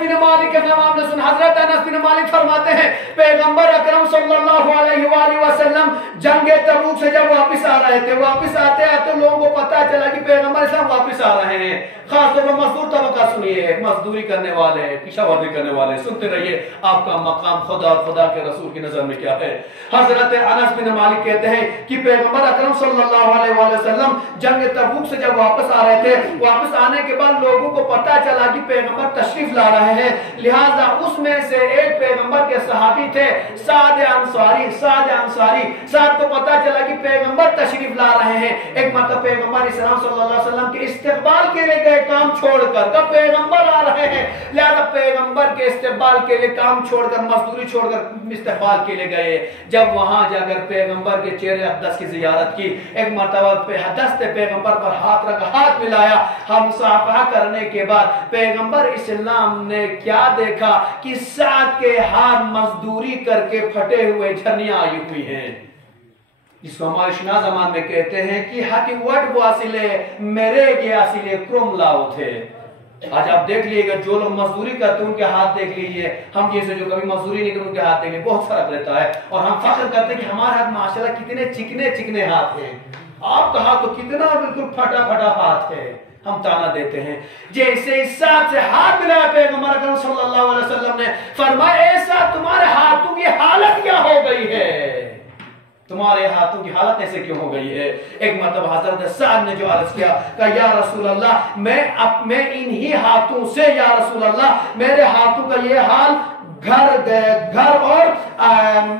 بن مالک کے نام نے سن، حضرت انس بن مالک فرماتے ہیں پیغمبر اکرم صلی اللہ علیہ وآلہ وسلم جنگ تبوک سے جب واپس آ رہے تھے، واپس آتے آتے لوگوں کو پتا چلا کہ پیغمبر اسلام واپس آ رہے ہیں. خاص طور پر مزدور طبقہ سنیے، مزدوری کرنے والے، پیشہ ورزی کرنے والے، سنتے رہیے آپ کا مقام خدا اور خدا کے رسول کی نظر میں کیا ہے. حضرت انس بن مالک کہتے ہیں کہ پیغمبر اکرم صلی اللہ علیہ وآلہ وسلم جنگ تبوک سے جب واپس آ رہے تھے، واپس آنے کے بعد لوگوں کو پتا چلا کہ پیغمبر تشریف لا رہے ہیں. لہٰذا اس میں سے ایک پیغمبر کے صحابی تھے سعد انصاری. سعد کو پتا چلا کہ پیغمبر تشریف لا رہے ہیں. ایک مرتبہ پیغمبر اسلام صلی اللہ علیہ وسلم کے استقبال کے لیے گئے کام چھوڑ کر پیغمبر آ رہے ہیں. لہذا پیغمبر کے استقبال کے لیے کام چھوڑ کر، مزدوری چھوڑ کر استقبال کے لیے گئے. جب وہاں جا کر پیغمبر کے چہرے اقدس کی زیارت کی، ایک مرتبہ دست پیغمبر پر ہاتھ رکھا، ہاتھ ملایا. ہم مصافحہ کرنے کے بعد پیغمبر اسلام نے کیا دیکھا کہ سعد کے ہاتھ مزدوری کر کے پھٹے ہوئے جھرنیاں آئی ہوئی ہیں، جس کو ہمارے شنا زمان میں کہتے ہیں کہ ہاتھی وٹ واسلے میرے گیاسلے کرم لاؤ تھے. آج آپ دیکھ لیے گا جو لوگ مزدوری کرتے ہیں ان کے ہاتھ دیکھ لیجئے، ہم جیسے جو کبھی مزدوری نہیں کرتے ان کے ہاتھ دیکھ لیجئے، بہت فرق رہتا ہے. اور ہم فخر کرتے ہیں کہ ہمارے ہاتھ ماشاءاللہ کتنے چکنے چکنے ہاتھ ہیں. آپ کا ہاتھ تو کتنا بالکل پھٹا پھٹا ہاتھ ہے. ہم تانا دیتے ہیں. جیسے اس ساتھ سے ہاتھ ملایا پیغمبر اکرم صلی اللہ علیہ وسلم نے فرمایا ایسا تمہارے ہاتھوں کی حالت کیا ہو گئی ہے، تمہارے ہاتھوں کی حالت ایسے کیوں ہو گئی ہے. ایک مرتبہ حضرت سعد نے جو عرض کیا کہ یا رسول اللہ میں انہی ہاتھوں سے، یا رسول اللہ میرے ہاتھوں کا یہ حال گھر اور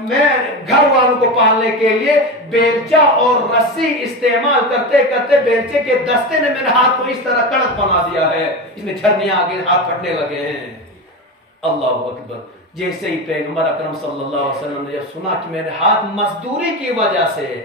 میں گھر والوں کو پالنے کے لیے بیلچہ اور رسی استعمال کرتے کرتے بیلچے کے دستے نے میرے ہاتھ کو اس طرح کڑک بنا دیا ہے، اس میں جھرنیاں آگے ہاتھ پھٹنے لگے ہیں. اللہ اکبر. جیسے ہی پیغمبر اکرم صلی اللہ علیہ وسلم نے جب سنا کہ میرے ہاتھ مزدوری کی وجہ سے،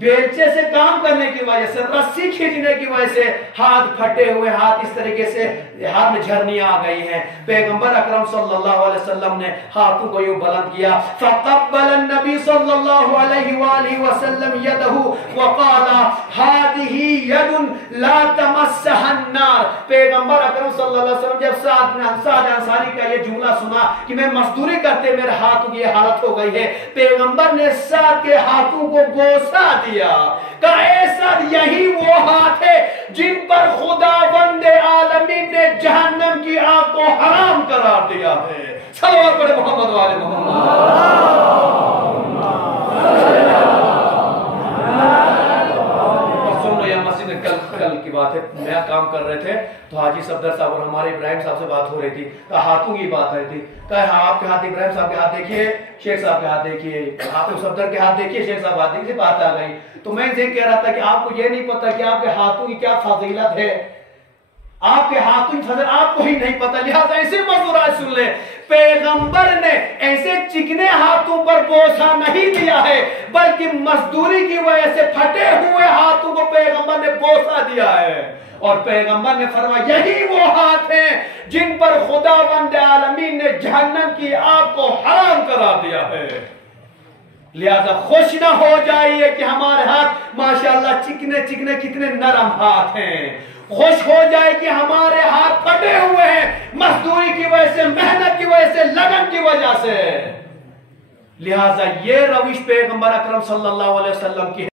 بیلچے سے کام کرنے کی وجہ سے، رسی کھینچنے کی وجہ سے ہاتھ پھٹے ہوئے، ہاتھ اس طریقے سے ہاتھ میں جھرنیاں آ گئی ہیں، پیغمبر اکرم صلی اللہ علیہ وسلم نے ہاتھوں کو یوں بلند کیا. فقبل النبی صلی اللہ علیہ وآلہ وسلم یدہ وقال هذه يد لا تمسها النار. پیغمبر اکرم صلی اللہ علیہ وسلم جب سعد انصاری کا یہ جملہ سنا کہ میں مزدوری کرتے میرے ہاتھوں کی یہ حالت ہو گئی ہے، پیغمبر نے سعد کے ہاتھوں کو بوسہ دیا کہ ایسا یہی وہ ہاتھ ہے جن پر خداوند عالمین نے جہنم کی آگ کو حرام قرار دیا ہے. صلوات پڑھے محمد والے محمد. سن لو یہ مسجد کل کی بات ہے، نیا کام کر رہے تھے تو حاجی صفدر صاحب اور ہمارے ابراہیم صاحب سے بات ہو رہی تھی کہ ہاتھوں کی بات رہی تھی کہ آپ کے ہاتھ ابراہیم صاحب کے ہاتھ دیکھیے، شیخ صاحب کے ہاتھ دیکھیے، آپ صفدر کے ہاتھ دیکھیے، شیخ صاحب ہاتھ دیکھیے. بات آ گئی تو میں یہ کہہ رہا تھا کہ آپ کو یہ نہیں پتا کہ آپ کے ہاتھوں کی کیا فضیلت ہے، آپ کے ہاتھوں کی فضیلت آپ کو ہی نہیں پتا. لہذا ایسے مزدورات سن لیں، پیغمبر نے ایسے چکنے ہاتھوں پر بوسہ نہیں دیا ہے بلکہ مزدوری کی وجہ سے پھٹے ہوئے ہاتھوں کو پیغمبر نے بوسہ دیا ہے. اور پیغمبر نے فرمایا یہی وہ ہاتھ ہیں جن پر خداوند عالمین نے جہنم کی آگ کو حرام قرار دیا ہے. لہذا خوش نہ ہو جائیے کہ ہمارے ہاتھ ماشاءاللہ چکنے چکنے کتنے نرم ہاتھ ہیں، خوش ہو جائے کہ ہمارے ہاتھ پھٹے ہوئے ہیں مزدوری کی وجہ سے، محنت کی وجہ سے، لگن کی وجہ سے. لہذا یہ روش پیغمبر اکرم صلی اللہ علیہ وسلم کی